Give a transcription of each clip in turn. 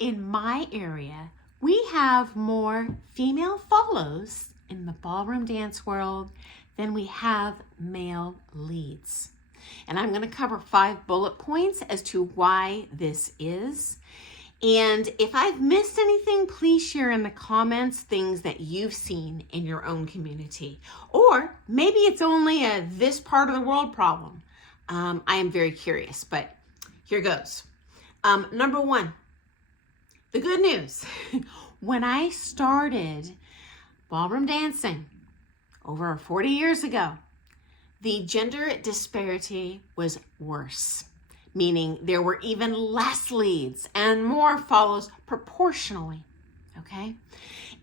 in my area, we have more female follows in the ballroom dance world than we have male leads. And I'm going to cover 5 bullet points as to why this is. And if I've missed anything, please share in the comments things that you've seen in your own community. Or maybe it's only a this part of the world problem. I am very curious, but here goes. Number 1, the good news. When I started ballroom dancing over 40 years ago, the gender disparity was worse, meaning there were even less leads and more follows proportionally, okay?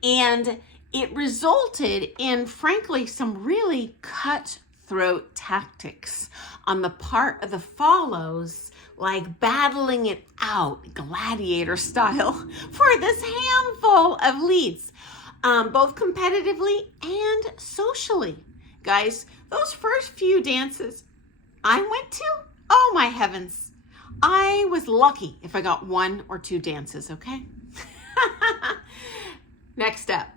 And it resulted in, frankly, some really cutthroat tactics on the part of the follows, like battling it out, gladiator style, for this handful of leads, both competitively and socially. Guys, those first few dances I went to, oh my heavens, I was lucky if I got 1 or 2 dances, okay? Next up,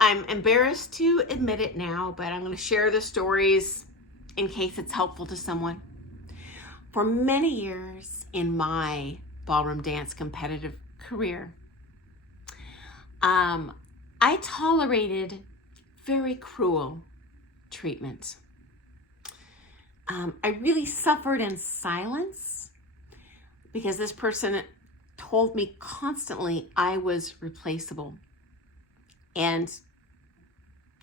I'm embarrassed to admit it now, but I'm going to share the stories in case it's helpful to someone. For many years in my ballroom dance competitive career, I tolerated very cruel treatment. I really suffered in silence because this person told me constantly I was replaceable. And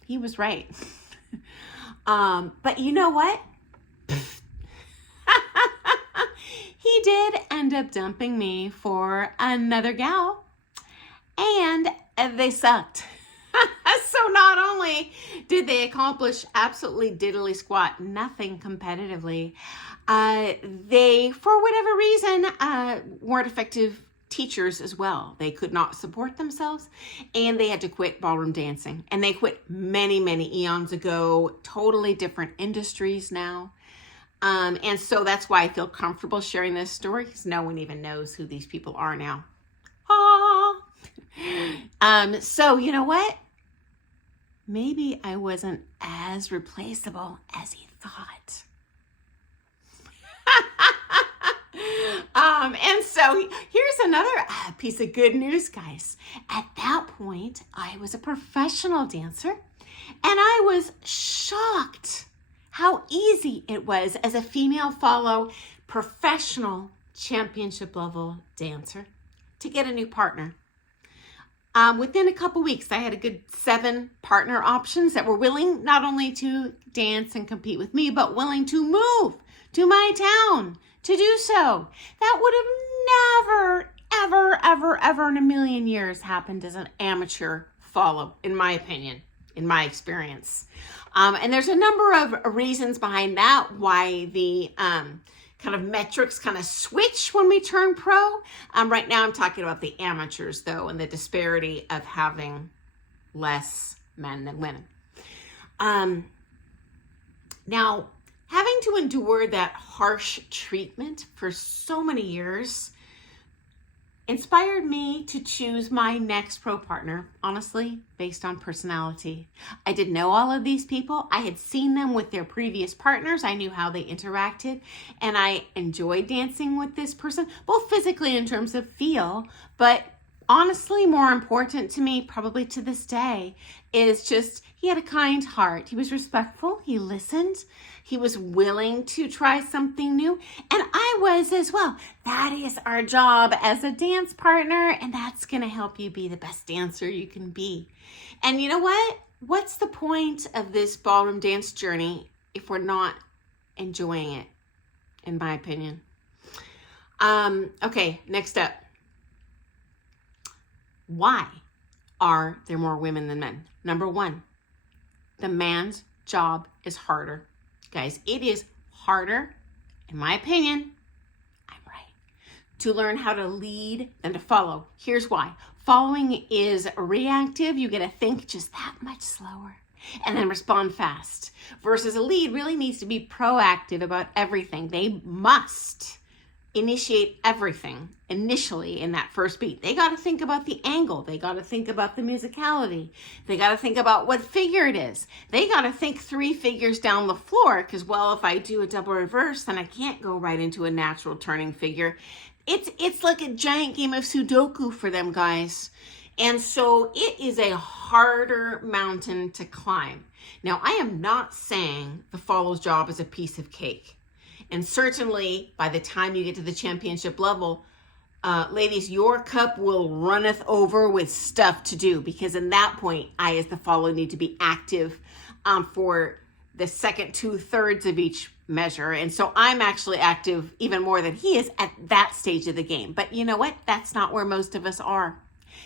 he was right. But you know what? He did end up dumping me for another gal, and they sucked. So not only did they accomplish absolutely diddly squat nothing competitively, they, for whatever reason, weren't effective teachers as well. They could not support themselves, and they had to quit ballroom dancing. And they quit many, many eons ago, totally different industries now. And so that's why I feel comfortable sharing this story, because no one even knows who these people are now. So you know what? Maybe I wasn't as replaceable as he thought. And so here's another piece of good news, guys. At that point, I was a professional dancer, and I was shocked how easy it was as a female follow professional championship level dancer to get a new partner. Within a couple weeks, I had a good 7 partner options that were willing not only to dance and compete with me, but willing to move to my town to do so. That would have never, ever, ever, ever in a million years happened as an amateur follow, in my opinion, in my experience. And there's a number of reasons behind that, why the kind of metrics kind of switch when we turn pro. Right now I'm talking about the amateurs though, and the disparity of having less men than women. Now, having to endure that harsh treatment for so many years inspired me to choose my next pro partner, honestly, based on personality. I didn't know all of these people. I had seen them with their previous partners. I knew how they interacted, and I enjoyed dancing with this person, both physically in terms of feel, but honestly, more important to me, probably to this day, is just he had a kind heart. He was respectful. He listened. He was willing to try something new. And I was as well. That is our job as a dance partner, and that's going to help you be the best dancer you can be. And you know what? What's the point of this ballroom dance journey if we're not enjoying it, in my opinion? Okay, next up. Why are there more women than men? Number 1, the man's job is harder. Guys, it is harder, in my opinion, I'm right, to learn how to lead than to follow. Here's why. Following is reactive. You get to think just that much slower and then respond fast. Versus a lead really needs to be proactive about everything. They must initiate everything initially in that first beat. They got to think about the angle. They got to think about the musicality. They got to think about what figure it is. They got to think 3 figures down the floor because, well, if I do a double reverse, then I can't go right into a natural turning figure. It's like a giant game of Sudoku for them, guys. And so it is a harder mountain to climb. Now, I am not saying the follows job is a piece of cake. And certainly, by the time you get to the championship level, ladies, your cup will runneth over with stuff to do, because in that point, I, as the follow, need to be active for the second 2/3 of each measure. And so I'm actually active even more than he is at that stage of the game. But you know what? That's not where most of us are,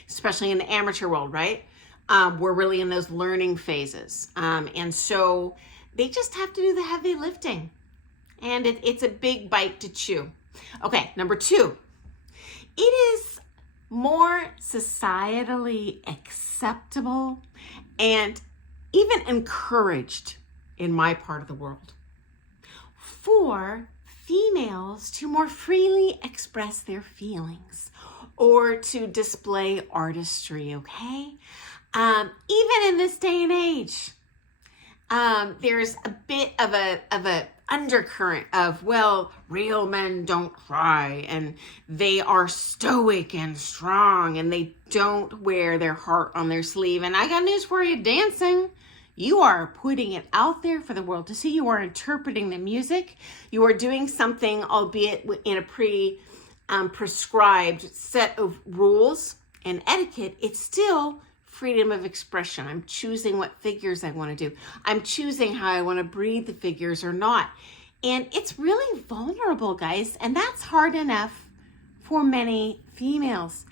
especially in the amateur world, right? We're really in those learning phases. And so they just have to do the heavy lifting. And it's a big bite to chew. Okay, number 2. It is more societally acceptable and even encouraged in my part of the world for females to more freely express their feelings or to display artistry, okay? Even in this day and age, there's a bit of a undercurrent of, well, real men don't cry and they are stoic and strong and they don't wear their heart on their sleeve. And I got news for you, dancing. You are putting it out there for the world to see. You are interpreting the music. You are doing something, albeit in a prescribed set of rules and etiquette. It's still freedom of expression. I'm choosing what figures I want to do. I'm choosing how I want to breathe the figures or not. And it's really vulnerable, guys. And that's hard enough for many females.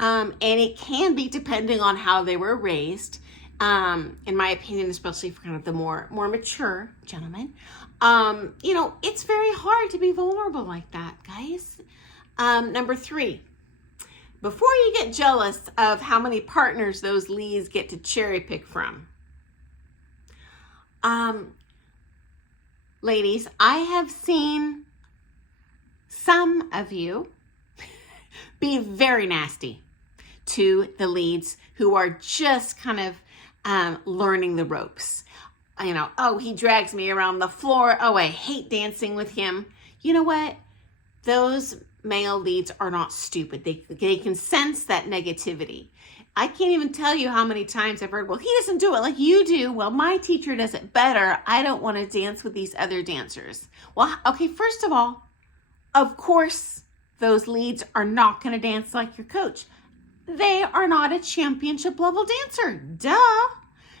And it can be depending on how they were raised. In my opinion, especially for kind of the more mature gentlemen. It's very hard to be vulnerable like that, guys. Number 3. Before you get jealous of how many partners those leads get to cherry pick from, ladies, I have seen some of you be very nasty to the leads who are just kind of learning the ropes. Oh, he drags me around the floor. Oh, I hate dancing with him. You know what? Those male leads are not stupid. They can sense that negativity. I can't even tell you how many times I've heard, well, he doesn't do it like you do. Well, my teacher does it better. I don't want to dance with these other dancers. Well, okay, first of all, of course, those leads are not going to dance like your coach. They are not a championship level dancer. Duh.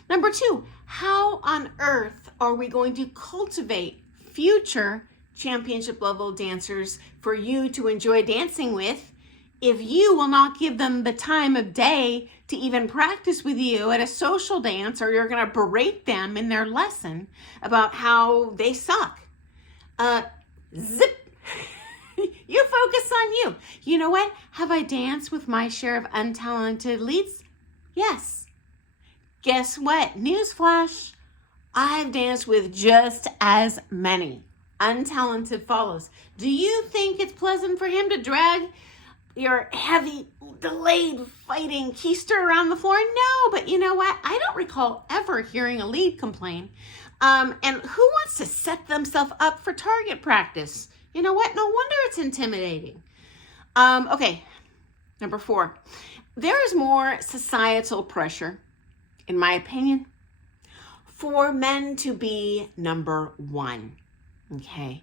Number 2, how on earth are we going to cultivate future championship level dancers for you to enjoy dancing with if you will not give them the time of day to even practice with you at a social dance, or you're going to berate them in their lesson about how they suck? Zip. You focus on you. You know what? Have I danced with my share of untalented leads? Yes. Guess what? Newsflash. I've danced with just as many untalented follows. Do you think it's pleasant for him to drag your heavy, delayed fighting keister around the floor? No, but you know what? I don't recall ever hearing a lead complain. And who wants to set themselves up for target practice? You know what? No wonder it's intimidating. Okay, number 4. There is more societal pressure, in my opinion, for men to be number 1. Okay.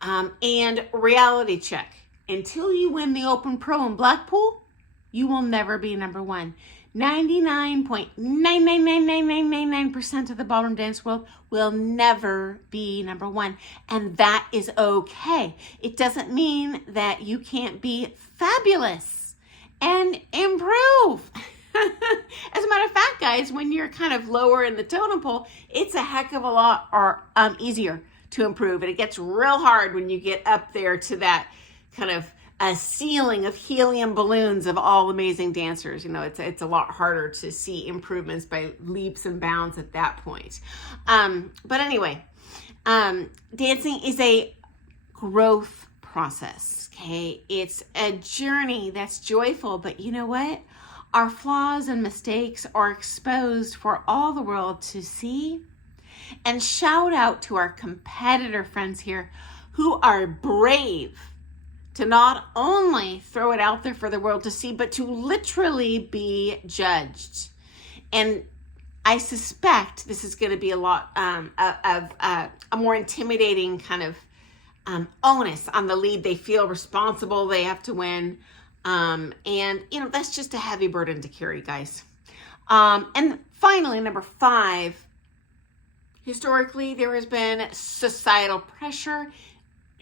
And reality check. Until you win the Open Pro in Blackpool, you will never be number 1. 99.9999999% of the ballroom dance world will never be number 1. And that is okay. It doesn't mean that you can't be fabulous and improve. As a matter of fact, guys, when you're kind of lower in the totem pole, it's a heck of a lot easier to improve. And it gets real hard when you get up there to that kind of a ceiling of helium balloons of all amazing dancers. It's a lot harder to see improvements by leaps and bounds at that point. But anyway, dancing is a growth process, okay? It's a journey that's joyful, but you know what? Our flaws and mistakes are exposed for all the world to see. And shout out to our competitor friends here who are brave to not only throw it out there for the world to see, but to literally be judged. And I suspect this is going to be a lot of a more intimidating kind of onus on the lead. They feel responsible. They have to win. And, you know, that's just a heavy burden to carry, guys. And finally, number 5, historically, there has been societal pressure,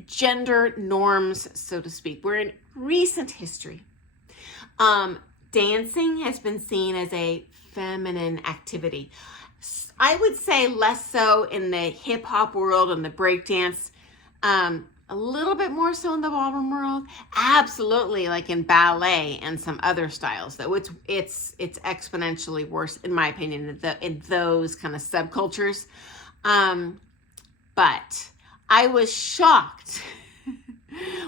gender norms, so to speak. We're in recent history. Dancing has been seen as a feminine activity. I would say less so in the hip hop world and the breakdance, a little bit more so in the ballroom world. Absolutely, like in ballet and some other styles, though it's exponentially worse, in my opinion, in those kind of subcultures. But I was shocked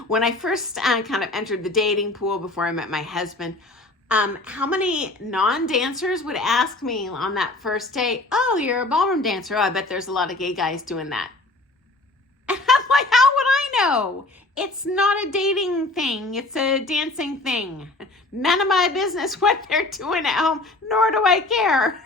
when I first kind of entered the dating pool before I met my husband. How many non-dancers would ask me on that first date, "Oh, you're a ballroom dancer. Oh, I bet there's a lot of gay guys doing that." And I'm like, how would I know? It's not a dating thing. It's a dancing thing. None of my business what they're doing at home, nor do I care.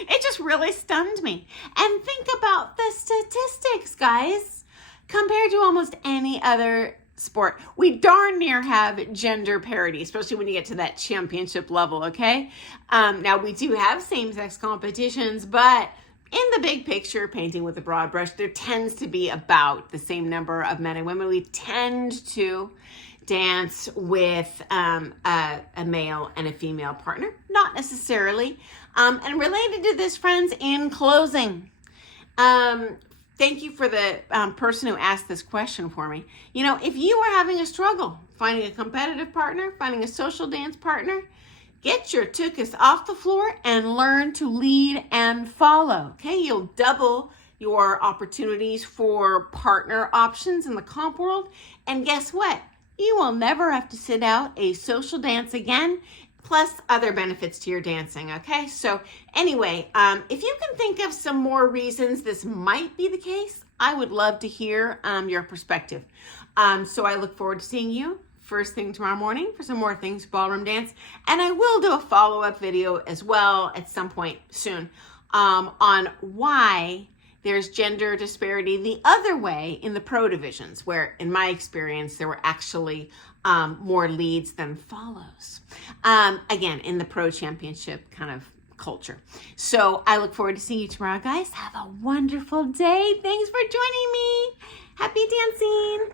It just really stunned me. And think about the statistics, guys. Compared to almost any other sport, we darn near have gender parity, especially when you get to that championship level, okay? Now, we do have same-sex competitions, but in the big picture, painting with a broad brush, there tends to be about the same number of men and women. We tend to dance with a male and a female partner, not necessarily. And related to this, friends, in closing, thank you for the person who asked this question for me. You know, if you are having a struggle finding a competitive partner, finding a social dance partner, get your tuchus off the floor and learn to lead and follow, okay? You'll double your opportunities for partner options in the comp world. And guess what? You will never have to sit out a social dance again, plus other benefits to your dancing, okay? So anyway, if you can think of some more reasons this might be the case, I would love to hear your perspective. So I look forward to seeing you first thing tomorrow morning for some more things ballroom dance. And I will do a follow-up video as well at some point soon on why there's gender disparity the other way in the pro divisions, where in my experience, there were actually more leads than follows. Again, in the pro championship kind of culture. So I look forward to seeing you tomorrow, guys. Have a wonderful day. Thanks for joining me. Happy dancing.